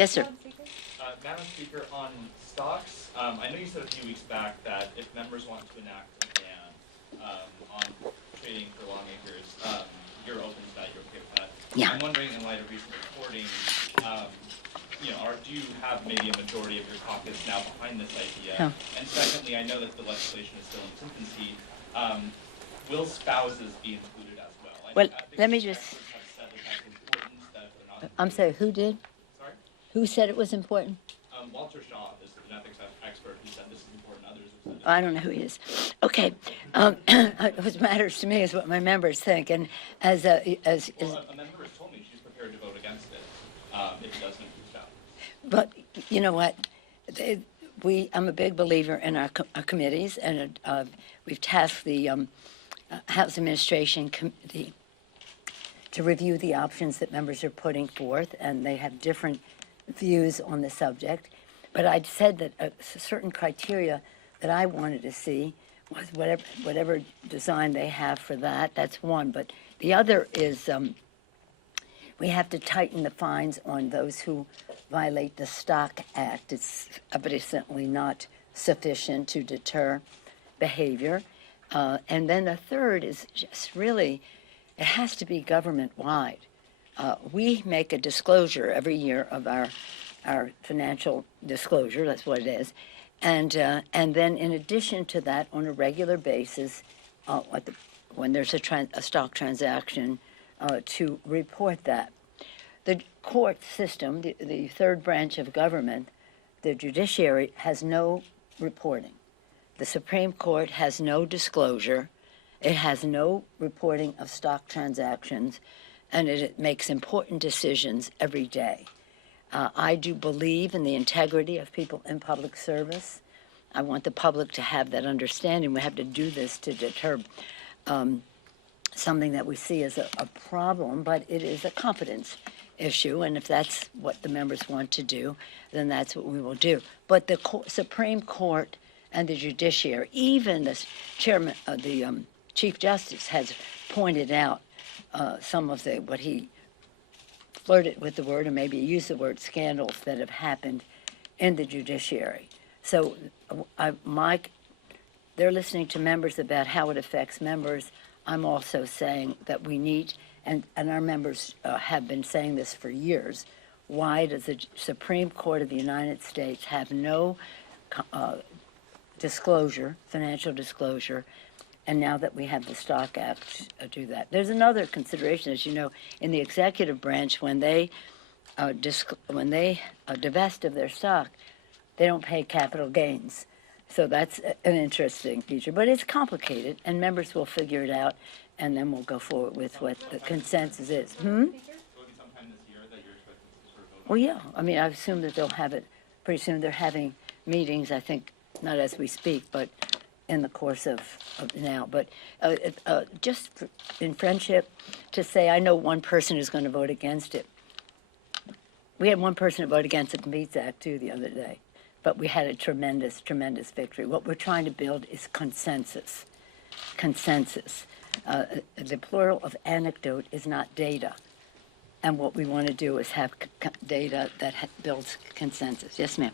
Yes, sir. Madam Speaker, on stocks, I know you said a few weeks back that if members want to enact a ban on trading for lawmakers, you're open to that, you're okay with that. Yeah. I'm wondering, in light of recent reporting, do you have maybe a majority of your caucus now behind this idea? Oh. And secondly, I know that the legislation is still in its infancy. Will spouses be included as well? Well, let me just. Have said that that's important, that if they're not I'm sorry, who did? Sorry? Who said it was important? Walter Shaw is an ethics expert who said this is important. Others have said I don't know who he is. Okay. What matters to me is what my members think. And as Well, a member has told me she's prepared to vote against it if it doesn't include spouses. but you know what? I'm a big believer in our committees, and we've tasked the House Administration Committee to review the options that members are putting forth, and they have different views on the subject. But I'd said that a certain criteria that I wanted to see was whatever design they have for that. That's one. But the other is we have to tighten the fines on those who violate the Stock Act. But it's certainly not sufficient to deter behavior. And then the third is just really, it has to be government-wide. We make a disclosure every year of our financial disclosure. That's what it is, and then in addition to that, on a regular basis, when there's a stock transaction, to report that. The court system, the third branch of government, the judiciary, has no reporting. The Supreme Court has no disclosure. It has no reporting of stock transactions, and it makes important decisions every day. I do believe in the integrity of people in public service. I want the public to have that understanding. We have to do this to deter something that we see as a problem, but it is a competence issue, and if that's what the members want to do, then that's what we will do. But the Supreme Court and the judiciary, even the chairman, the Chief Justice, has pointed out some of what he flirted with the word, or maybe used the word, scandals that have happened in the judiciary. So they're listening to members about how it affects members. I'm also saying that we need, and our members have been saying this for years, why does the Supreme Court of the United States have no disclosure, financial disclosure, and now that we have the Stock Act do that. There's another consideration, as you know, in the executive branch, when they divest of their stock, they don't pay capital gains. So that's an interesting feature. But it's complicated, and members will figure it out, and then we'll go forward with what the consensus is. Will it be sometime this year that you're expecting to sort of vote on? Well, yeah. I mean, I assume that they'll have it pretty soon. They're having meetings, I think, not as we speak, but in the course of now. But just in friendship, to say I know one person who's going to vote against it. We had one person who voted against the Meats Act, too, the other day. But we had a tremendous, tremendous victory. What we're trying to build is consensus. Consensus. The plural of anecdote is not data. And what we want to do is have data that builds consensus. Yes, ma'am.